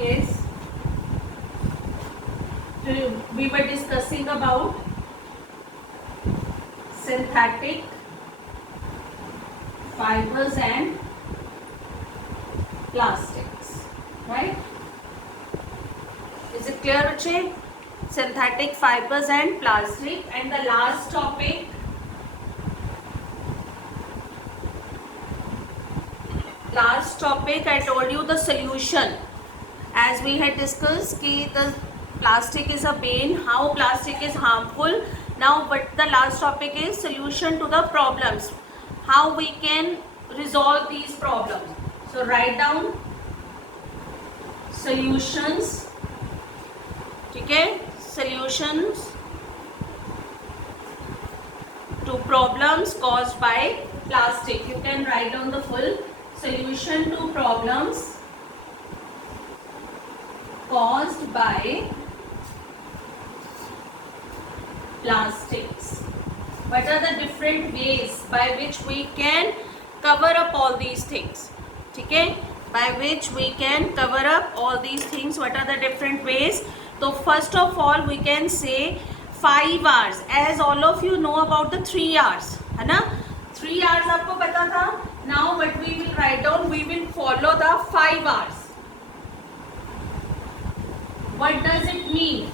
is we were discussing about synthetic fibers and plastics, right? Is it clear, Ruchi? Synthetic fibers and plastic. And the last topic, I told you the solution. As we had discussed ki the plastic is a bane, how plastic is harmful. Now but the last topic is solution to the problems, how we can resolve these problems. So write down solutions. Okay, solutions to problems caused by plastic. You can write down the full solution to problems caused by plastics. What are the different ways by which we can cover up all these things? Okay, by which we can cover up all these things. What are the different ways? So first of all we can say 5 hours. As all of you know about the 3 hours, है ना? 3 hours आपको पता था. Now what we will write down, we will follow the 5 hours. What does it mean?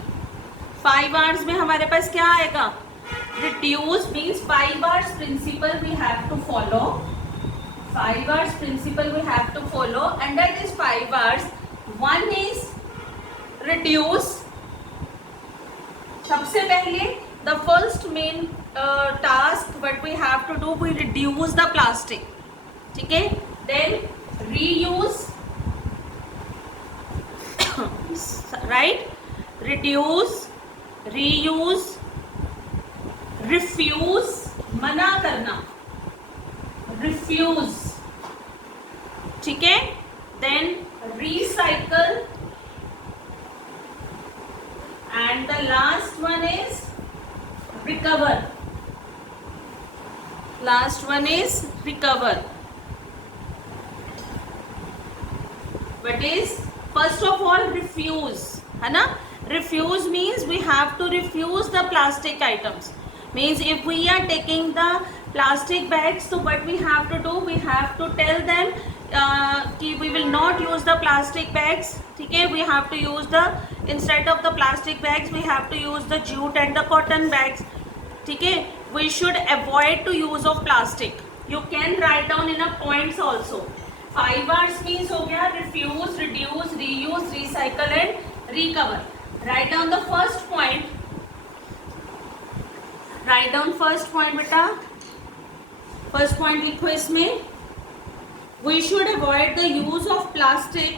5 hours में हमारे पास क्या आएगा? Reduce means 5 hours principle we have to follow. 5 hours principle we have to follow. Under this 5 hours, one is reduce. सबसे पहले the first main task what we have to do, we reduce the plastic. ठीक है? Then reuse. Right? Reduce, reuse, refuse, मना करना, refuse, ठीक है? Then recycle, and the last one is recover. Last one is recover. What is? First of all, refuse, है ना? Refuse means we have to refuse the plastic items. Means if we are taking the plastic bags, so what we have to do, we have to tell them कि we will not use the plastic bags. ठीक है? We have to use the, instead of the plastic bags, we have to use the jute and the cotton bags. ठीक है? We should avoid to use of plastic. You can write down in a points also. 5 hours means हो गया refuse, reduce, reuse, recycle and recover. Write down the first point. Write down first point बेटा. First point लिखो इसमें. We should avoid the use of plastic.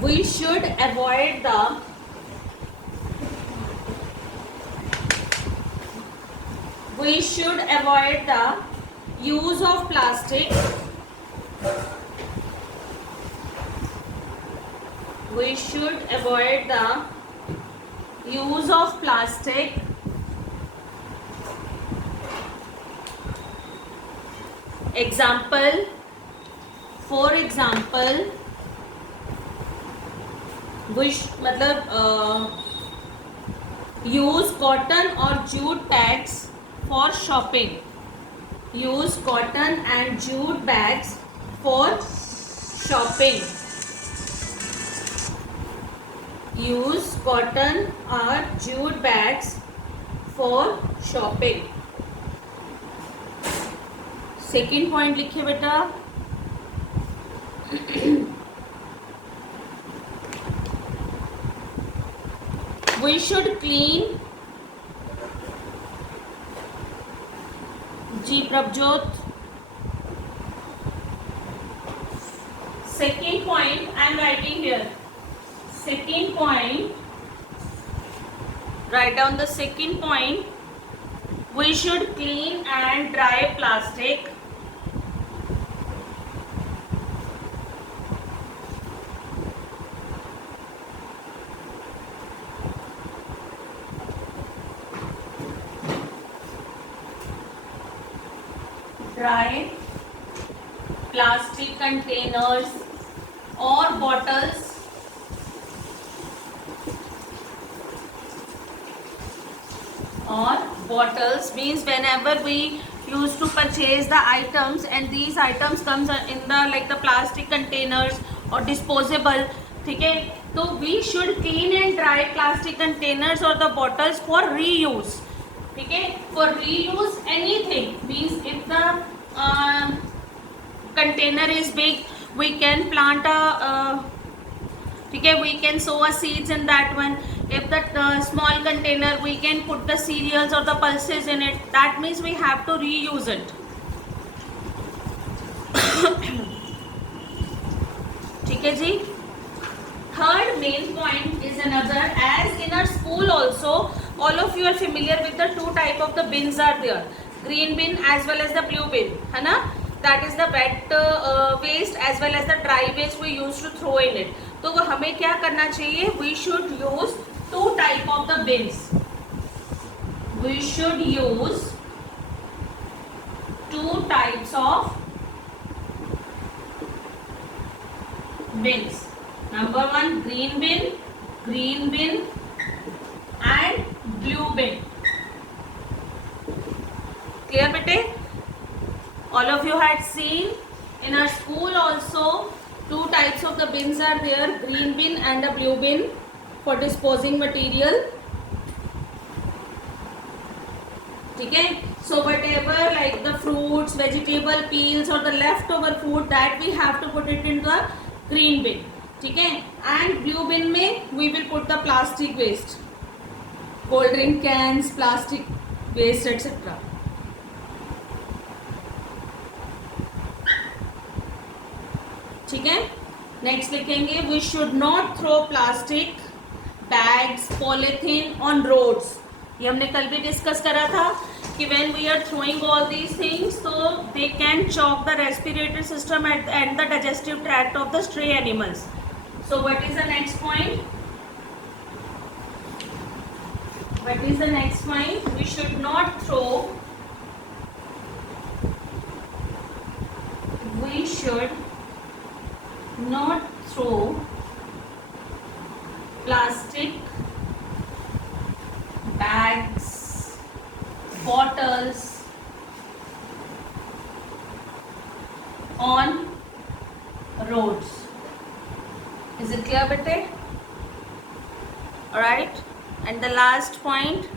We should avoid the use of plastic. We should avoid the use of plastic. Example, for example, मतलब use cotton or jute bags for shopping. Use cotton and jute bags for shopping. Use cotton or jute bags for shopping. Second point लिखिए बेटा. We should clean. Ji Prabhjot. Second point I am writing here. Second point, write down the second point. We should clean and dry plastic. Dry plastic containers or bottles means whenever we used to purchase the items and these items comes in the like the plastic containers or disposable, ठीक है, तो we should clean and dry plastic containers or the bottles for reuse, ठीक है, for reuse anything means if the container is big we can plant a ठीक है, we can sow a seeds in that one. If the small container we can put the cereals or the pulses in it, that means we have to reuse it. ठीक है जी. Third main point is another, as in our school also all of you are familiar with the two type of the bins are there, green bin as well as the blue bin, है ना, that is the wet waste as well as the dry waste we used to throw in it. तो हमें क्या करना चाहिए, we should use two type of the bins, we should use two types of bins. Number one, green bin and blue bin. Clear bete? All of you had seen in our school also two types of the bins are there, green bin and a blue bin for disposing material, ठीक है. So whatever like the fruits, vegetable peels or the leftover food that we have to put it in the green bin, ठीक है, and blue bin में we will put the plastic waste, cold drink cans, plastic waste etc. ठीक है. Next लिखेंगे, we should not throw plastic bags polythene on roads. ये हमने कल भी डिस्कस करा था कि when we are throwing all these things तो they can choke the respiratory system and the digestive tract of the stray animals. So what is the next point, we should not throw, we should not throw plastic bags, bottles on roads. Is it clear bete? All right, and the last point,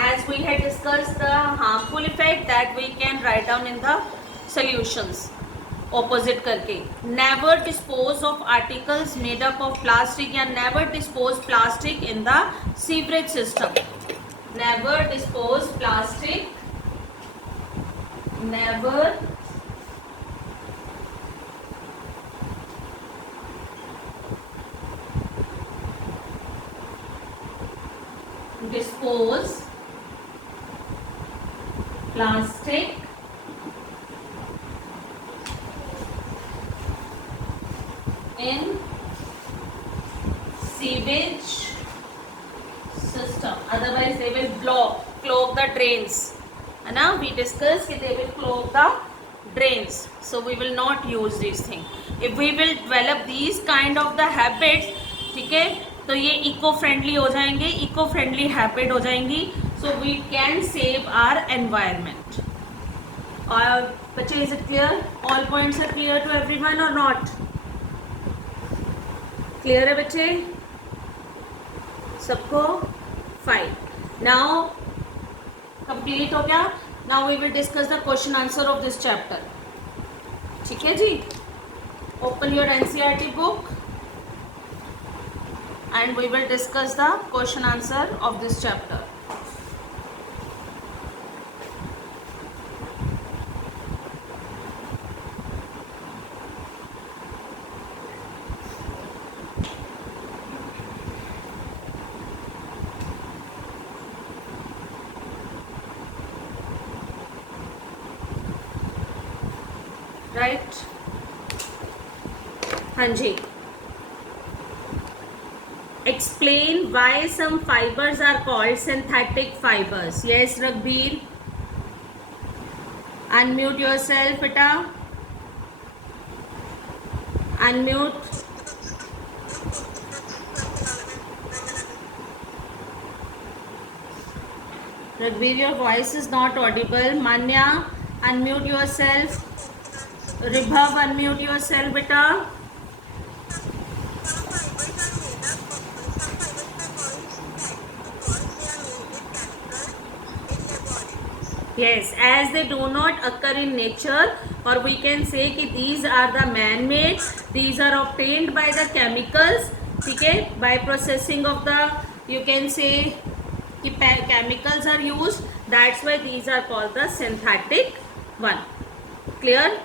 as we had discussed the harmful effect that we can write down in the solutions opposite करके, never dispose of articles made up of plastic या never dispose plastic in the sewerage system. Never dispose plastic, never dispose plastic in sewage system, otherwise they will clog the drains, है ना. We discussed कि they will clog the drains, so we will not use these things. If we will develop these kind of the habits, ठीक है, तो ये eco friendly हो जाएंगे, eco friendly habit हो जाएंगी, so we can save our environment. और बच्चे, is it clear? All points are clear to everyone और नॉट? क्लियर है बच्चे सबको? फाइन. नाउ कंप्लीट हो गया. Now we will discuss the question answer of this chapter. ठीक है जी. Open your NCERT book and we will discuss the question answer of this chapter. Right? हाँ जी. explain why some fibers are called synthetic fibers. Yes, Raghbir, unmute yourself beta, unmute. Raghbir, your voice is not audible. Manya, unmute yourself. Ribhav, unmute yourself beta. Yes, as they do not occur in nature, or we can say कि these are the man-made, these are obtained by the chemicals, ठीक है, by processing of the, you can say कि chemicals are used, that's why these are called the synthetic one. Clear?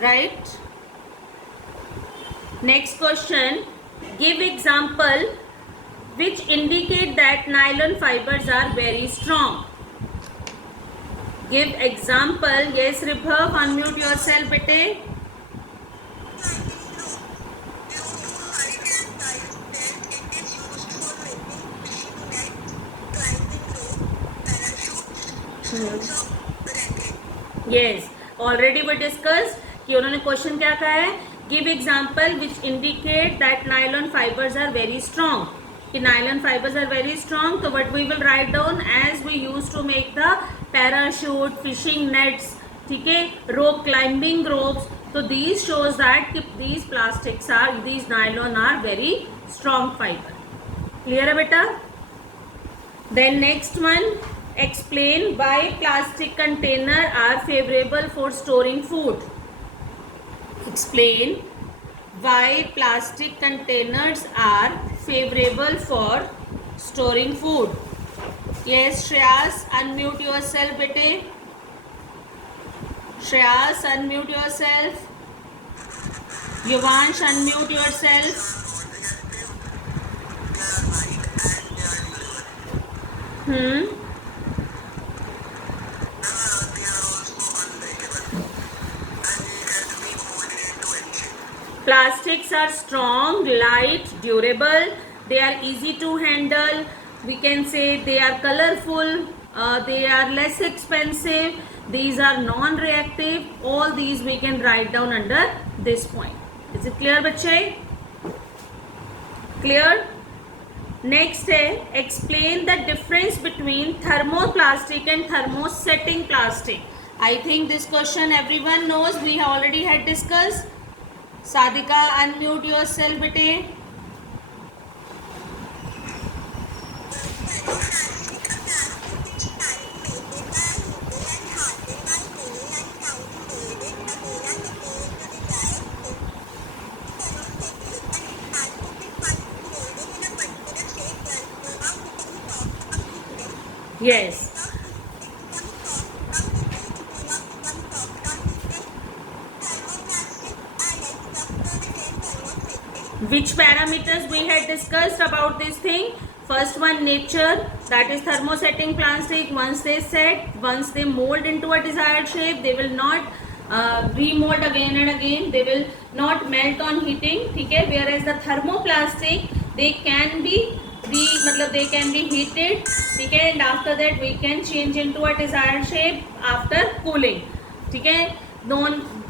Right? Next question, give example which indicate that nylon fibers are very strong. Give example. Yes, Ribhav, unmute yourself bete. Yes, already we discussed कि उन्होंने question क्या कहा है, give example which indicate that nylon fibres are very strong, कि nylon fibres are very strong. तो what we will write down as we use to make the parachute, fishing nets, ठीक है, rope climbing ropes. तो these shows that कि these plastics are, these nylon are very strong fibre. Clear है बेटा? Then next one, explain why plastic container are favorable for storing food. Explain why plastic containers are favorable for storing food. Yes, Shreyas, unmute yourself bete. Shreyas, unmute yourself. Yuvansh, unmute yourself. Plastics are strong, light, durable. They are easy to handle. We can say they are colorful. They are less expensive. These are non-reactive. All these we can write down under this point. Is it clear, बच्चे? Clear? Next है, explain the difference between thermoplastic and thermosetting plastic. I think this question everyone knows. We have already had discussed. Sadhika, unmute yourself bete. Yes. Which parameters we had discussed about this thing? First one, nature, that is thermosetting plastic. Once they set, once they mold into a desired shape, they will not remold again and again. They will not melt on heating. ठीक है? Whereas the thermoplastic, they can be they can be heated. ठीक है? And after that we can change into a desired shape after cooling. ठीक है?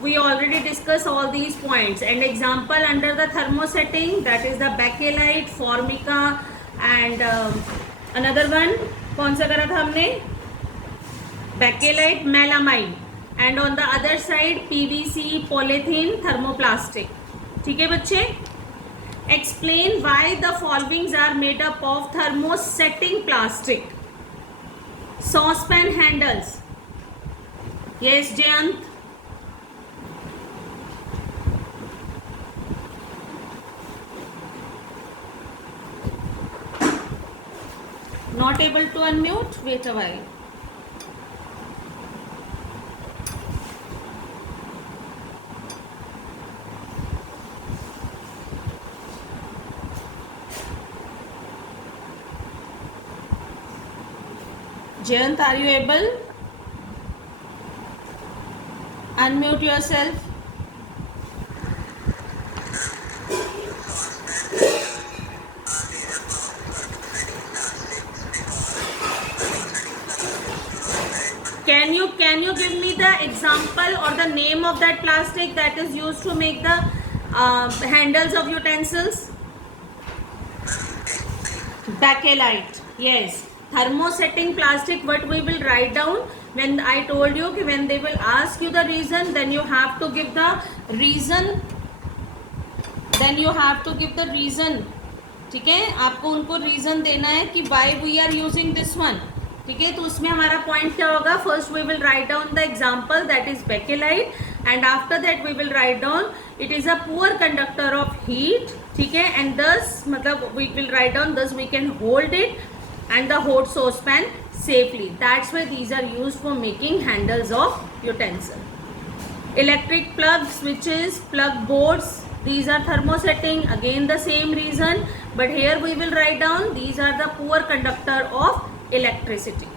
We already discussed all these points. And example under the thermosetting, that is the bakelite, formica, and another one कौन सा करा था हमने? Bakelite, melamine, and on the other side PVC, polythene, thermoplastic. ठीक है बच्चे? Explain why the followings are made up of thermosetting plastic. Saucepan handles. Yes, Jayant. Not able to unmute? Wait a while. Jayant, are you able? Unmute yourself. Can you give me the example or the name of that plastic that is used to make the handles of utensils? Bakelite. Yes. Thermosetting plastic. What we will write down when I told you कि when they will ask you the reason, then you have to give the reason. Then you have to give the reason. ठीक है, आपको उनको reason देना है कि why we are using this one. ठीक है, तो उसमें हमारा पॉइंट क्या होगा? First we will write down the example that is bakelite and after that we will write down it is a poor conductor of heat. ठीक है, and thus मतलब we will write down thus we can hold it and the hot saucepan safely. That's why these are used for making handles of utensil. Electric plug switches, plug boards, these are thermosetting, again the same reason, but here we will write down these are the poor conductor of electricity.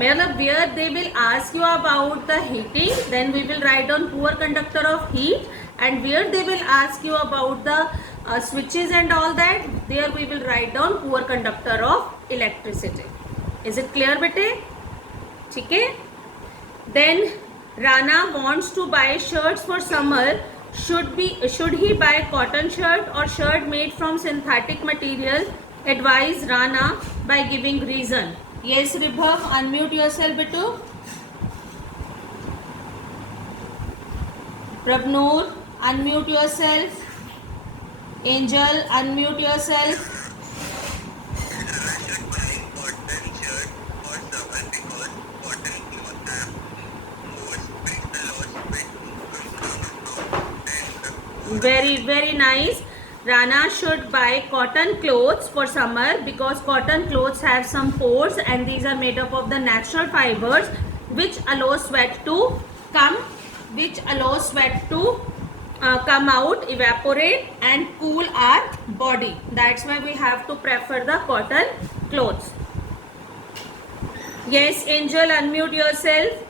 मतलब where they will ask you about the heating, then we will write down poor conductor of heat, and where they will ask you about the switches and all that, there we will write down poor conductor of electricity. Is it clear bete? ठीक है. Then Rana wants to buy shirts for summer. Should he buy cotton shirt or shirt made from synthetic material? Advise Rana by giving reason. Yes, Ribhav, unmute yourself betu. Prabnoor, unmute yourself. Angel, unmute yourself. Very nice. Rana should buy cotton clothes for summer because cotton clothes have some pores and these are made up of the natural fibers which allow sweat to come out, evaporate and cool our body. That's why we have to prefer the cotton clothes. Yes, Angel, unmute yourself.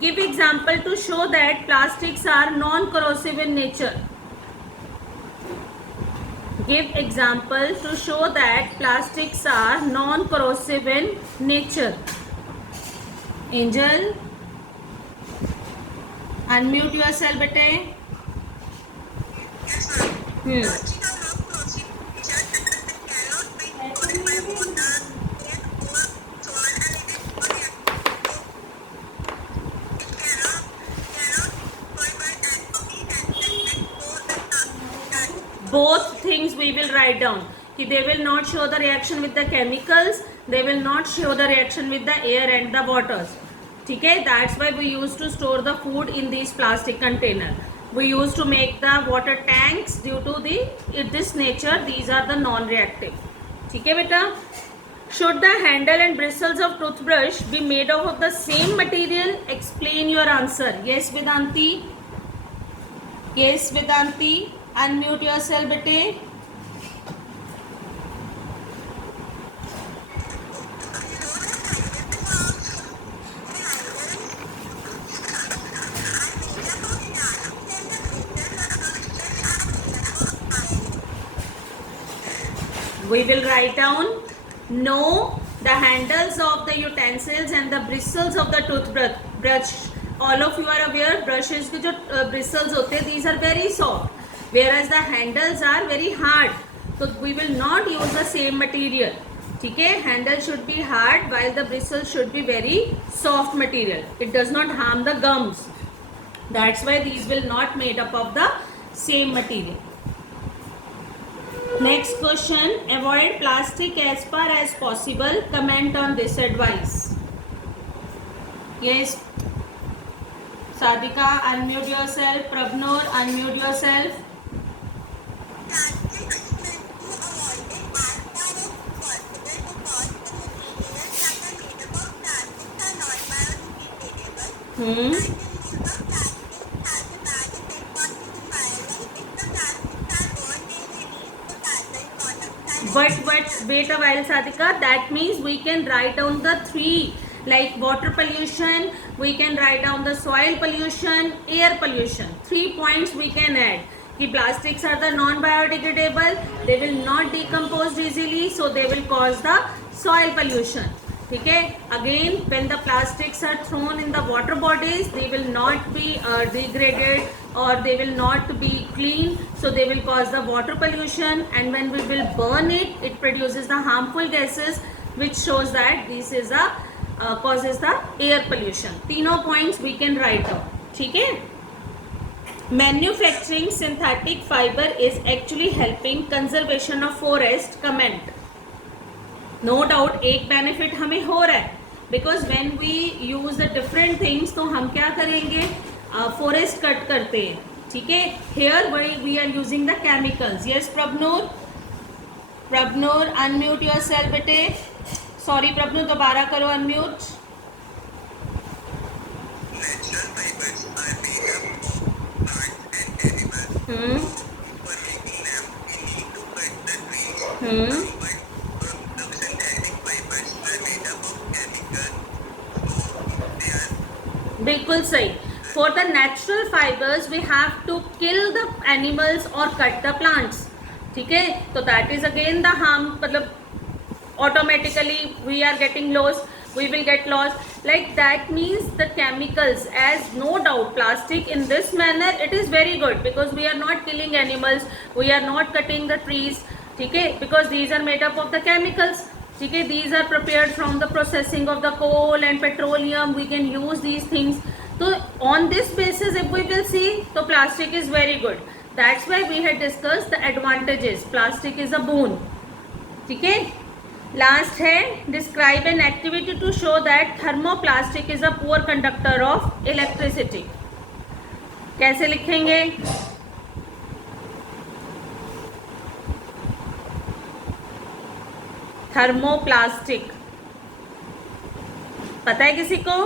Give example to show that plastics are non-corrosive in nature. Give example to show that plastics are non-corrosive in nature. Angel, unmute yourself bete. Both things we will write down. They will not show the reaction with the chemicals. They will not show the reaction with the air and the waters. Okay, that's why we used to store the food in these plastic container. We used to make the water tanks due to this nature. These are the non-reactive. Okay, beta. Should the handle and bristles of toothbrush be made of the same material? Explain your answer. Yes, Vedanti. Yes, Vedanti. Unmute yourself bete. We will write down no. The handles of the utensils and the bristles of the toothbrush. All of you are aware brushes के जो bristles होते हैं, these are very soft. Whereas the handles are very hard, so we will not use the same material. ठीक है, handle should be hard while the bristles should be very soft material. It does not harm the gums. That's why these will not made up of the same material. Next question. Avoid plastic as far as possible. Comment on this advice. Yes. Sadika, unmute yourself. Prabnoor, unmute yourself. Wait a while, Sadika. That means we can write down the three, like water pollution, we can write down the soil pollution, air pollution. 3 points we can add. The plastics are the non-biodegradable, they will not decompose easily, so they will cause the soil pollution. ठीक है. Again, when the plastics are thrown in the water bodies, they will not be degraded or they will not be clean, so they will cause the water pollution, and when we will burn it, it produces the harmful gases, which shows that this is a causes the air pollution. तीनों points we can write down. ठीक है. Manufacturing synthetic fiber is actually helping conservation of forest. Comment. No doubt एक benefit हमें हो रहा है, because when we use the different things, तो हम क्या करेंगे, फॉरेस्ट कट करते हैं. ठीक है. Here we are using the chemicals. Yes Prabhnoor, Prabhnoor unmute yourself बेटे. सॉरी प्रभनूर, दोबारा करो अनम्यूट. बिल्कुल सही. For the natural fibres we have to kill the animals और कट द प्लांट्स. ठीक है. तो that is again the harm, मतलब automatically we are getting loss, we will get lost. Like that means the chemicals, as no doubt plastic in this manner it is very good, because we are not killing animals, we are not cutting the trees. ठीक है. because these are made up of the chemicals. ठीक है. these are prepared from the processing of the coal and petroleum. we can use these things. so on this basis if we will see, so plastic is very good. that's why we had discussed the advantages. plastic is a boon. ठीक है. Last है, describe an activity to show that thermoplastic is a poor conductor of electricity. कैसे लिखेंगे? Thermoplastic पता है किसी को?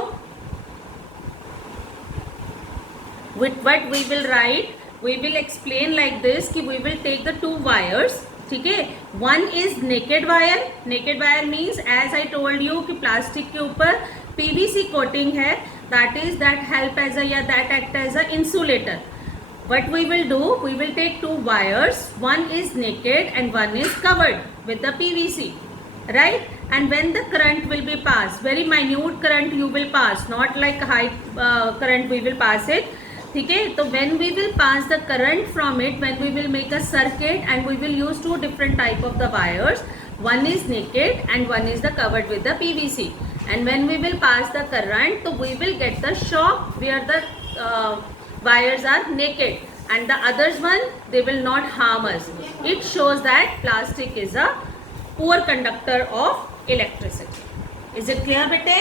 With what we will write, we will explain like this कि we will take the two wires. ठीक है. One is naked wire. Naked wire means, as I told you कि प्लास्टिक के ऊपर पीवीसी कोटिंग है, दैट हेल्प एज अ या that act as a insulator. what we will do, we will take two wires, one is naked and one is covered with the PVC, right? And when the current will be passed, very minute current you will pass, not like high current we will pass it. ठीक है. तो when we will pass the current from it, when we will make a circuit, and we will use two different type of the wires, one is naked and one is the covered with the PVC. And when we will pass the current, so we will get the shock where the wires are naked, and the others one, they will not harm us. It shows that plastic is a poor conductor of electricity. Is it clear bete?